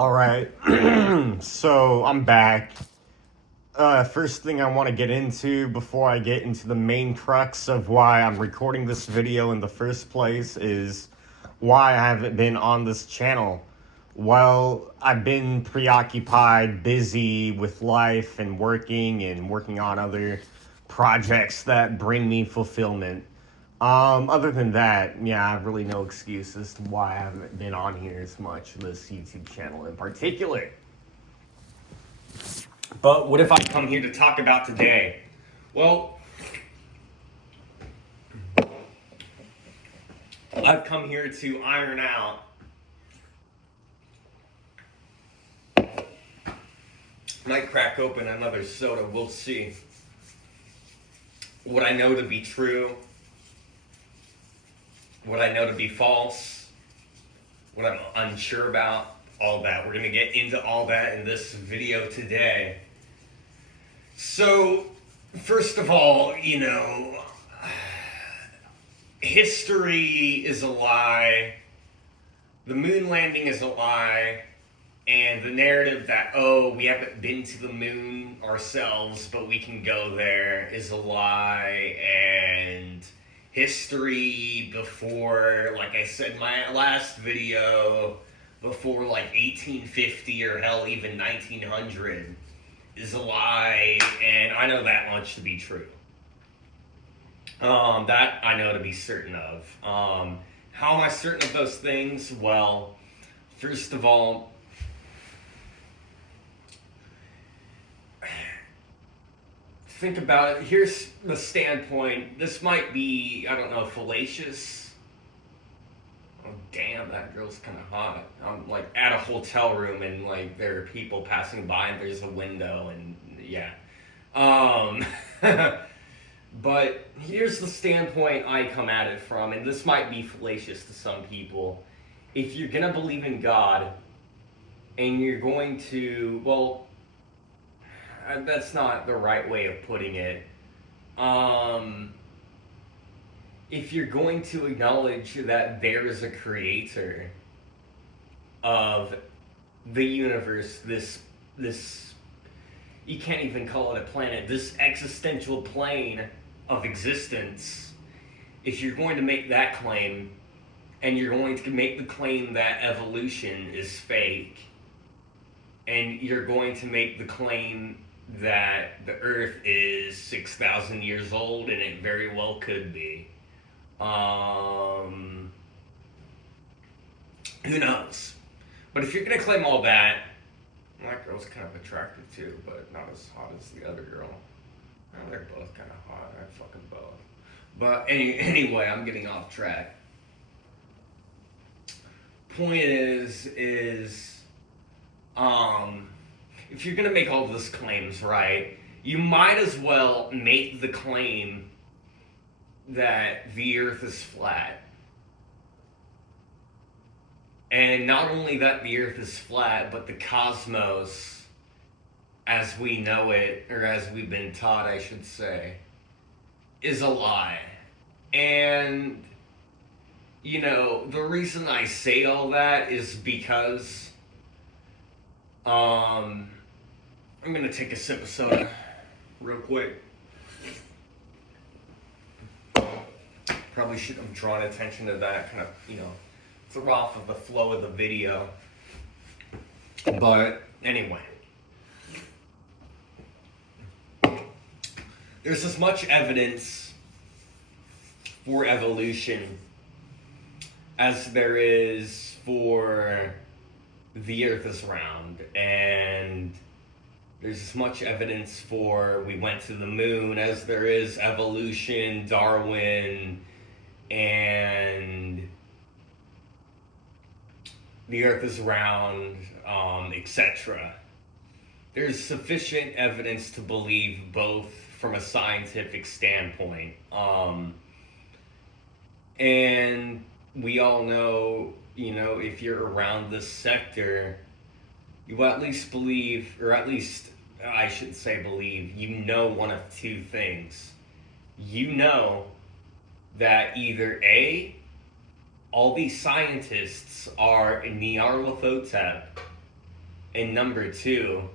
All right, so I'm back. First thing I want to get into before I get into the main crux of why I'm recording this video in the first place is why I haven't been on this channel. Well, I've been preoccupied, busy with life and working on other projects that bring me fulfillment. Other than that, yeah, I have really no excuse as to why I haven't been on here as much, this YouTube channel in particular. But what if I come here to talk about today? Well, I've come here to iron out might crack open another soda, we'll see. What I know to be true, what I know to be false, what I'm unsure about, all that. We're going to get into all that in this video today. So, first of all, history is a lie, the moon landing is a lie, and the narrative that, oh, we haven't been to the moon ourselves, but we can go there is a lie, and history before, like I said in my last video, before like 1850 or hell, even 1900 is a lie, and I know that much to be true. That I know to be certain of. How am I certain of those things? Well, first of all, think about it. Here's the standpoint. This might be, I don't know, fallacious. Oh, damn, that girl's kind of hot. I'm like at a hotel room and like there are people passing by and there's a window and yeah. But here's the standpoint I come at it from, and this might be fallacious to some people. If you're going to believe in God and you're going to, well, that's not the right way of putting it. If you're going to acknowledge that there is a creator of the universe, this you can't even call it a planet, this existential plane of existence, if you're going to make that claim, and you're going to make the claim that evolution is fake, and you're going to make the claim that the Earth is 6,000 years old, and it very well could be. Who knows? But if you're going to claim all that, that girl's kind of attractive too, but not as hot as the other girl. Well, they're both kind of hot. I fucking both. But anyway, I'm getting off track. Point is, if you're gonna make all those claims, right, you might as well make the claim that the Earth is flat. And not only that the Earth is flat, but the cosmos, as we know it, or as we've been taught, I should say, is a lie. And, the reason I say all that is because, I'm going to take a sip of soda real quick. Probably shouldn't have drawn attention to that, kind of, throw off of the flow of the video. But anyway, there's as much evidence for evolution as there is for the Earth is round, and there's as much evidence for we went to the moon as there is evolution, Darwin, and the Earth is round, etc. There's sufficient evidence to believe both from a scientific standpoint. And we all know, if you're around this sector, you at least believe, or at least I should say believe, one of two things. You know that either A, all these scientists are Nyarlathotep, And number two,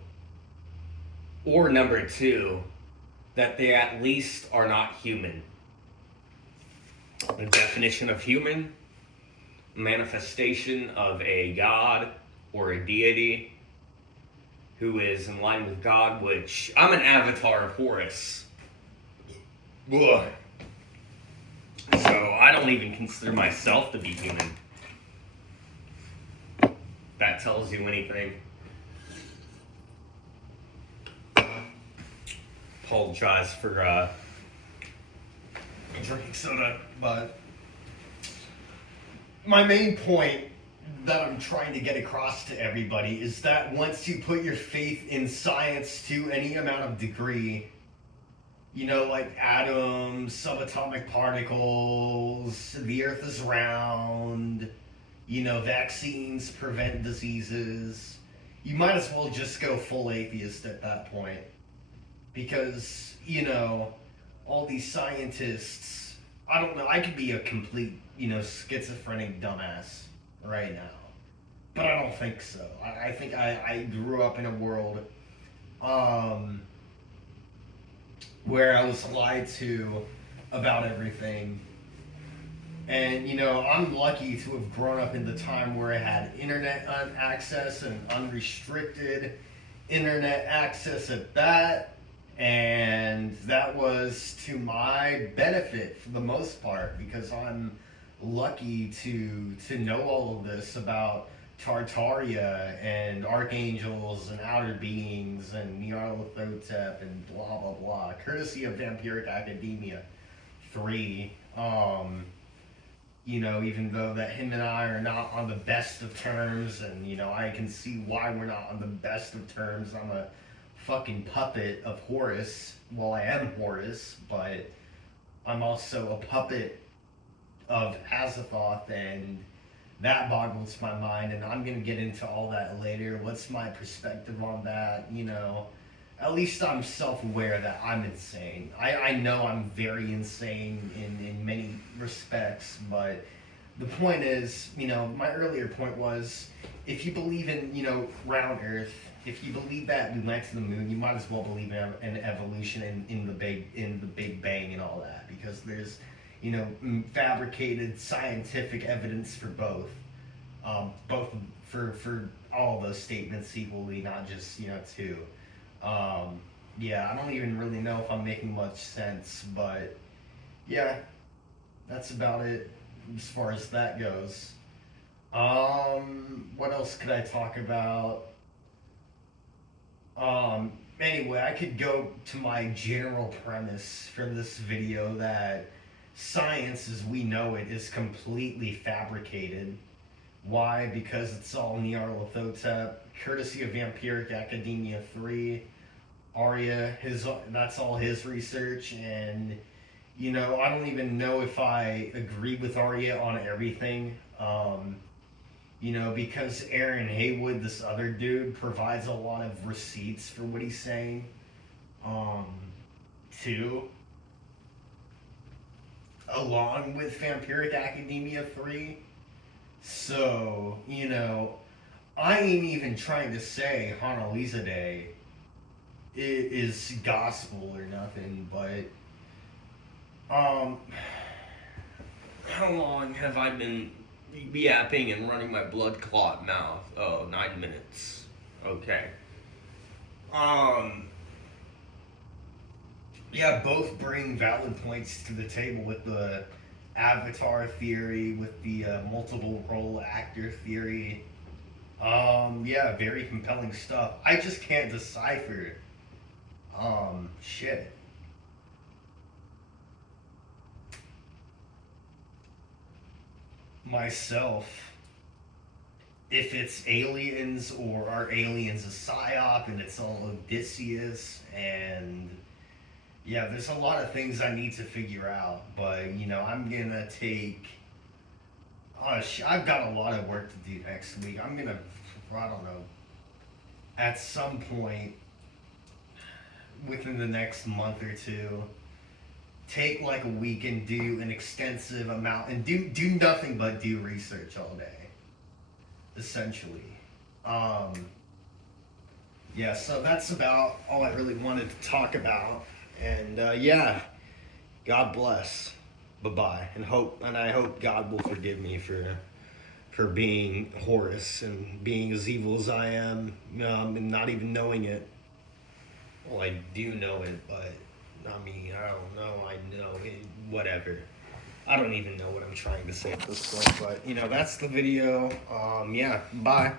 that they at least are not human. The definition of human: manifestation of a god or a deity who is in line with God, which I'm an avatar of Horus. Ugh. So I don't even consider myself to be human. That tells you anything. Apologize for drinking soda, but my main point that I'm trying to get across to everybody is that once you put your faith in science to any amount of degree, you know, like atoms, subatomic particles, the earth is round, you know, vaccines prevent diseases, you might as well just go full atheist at that point. Because, you know, all these scientists, I don't know, I could be a complete, you know, schizophrenic dumbass right now. But I don't think so. I think I grew up in a world where I was lied to about everything. And, you know, I'm lucky to have grown up in the time where I had internet access and unrestricted internet access at that. And that was to my benefit for the most part, because I'm lucky to know all of this about Tartaria and archangels and outer beings and Nyarlathotep and blah blah blah, courtesy of Vampiric Academia 3. You know, even though that him and I are not on the best of terms, and you know, I can see why we're not on the best of terms. I'm a fucking puppet of Horus. Well, I am Horus, but I'm also a puppet of Azathoth, and that boggles my mind, and I'm gonna get into all that later. What's my perspective on that? You know, at least I'm self-aware that I'm insane. I know I'm very insane in many respects, but the point is, you know, my earlier point was, if you believe in, you know, round Earth, if you believe that we went to the moon, you might as well believe in evolution in the Big Bang and all that, because there's, you know, fabricated scientific evidence for both for all those statements equally, not just, you know, two. Yeah, I don't even really know if I'm making much sense, but yeah, that's about it as far as that goes. What else could I talk about? Anyway, I could go to my general premise for this video that science as we know it is completely fabricated. Why? Because it's all Nyarlathotep, courtesy of Vampiric Academia 3. Arya, that's all his research, and you know, I don't even know if I agree with Arya on everything. You know, because Aaron Haywood, this other dude, provides a lot of receipts for what he's saying, too. Along with Vampiric Academia 3. So, you know, I ain't even trying to say Hanalisa Day is gospel or nothing, but, how long have I been yapping and running my blood clot mouth? Oh, 9 minutes. Okay. Yeah, both bring valid points to the table with the Avatar theory, with the multiple role actor theory. Yeah, very compelling stuff. I just can't decipher, shit. Myself, if it's aliens or are aliens a psyop and it's all Odysseus, and yeah, there's a lot of things I need to figure out, but you know, I'm gonna take I've got a lot of work to do next week. I'm gonna, I don't know, at some point within the next month or two, take like a week and do an extensive amount and do nothing but do research all day, essentially. Yeah, so that's about all I really wanted to talk about. And yeah, God bless. Bye bye. And I hope God will forgive me for being Horus and being as evil as I am, and not even knowing it. Well, I do know it, but I mean, I don't know. I know it. Whatever. I don't even know what I'm trying to say at this point, but that's the video. Yeah, bye.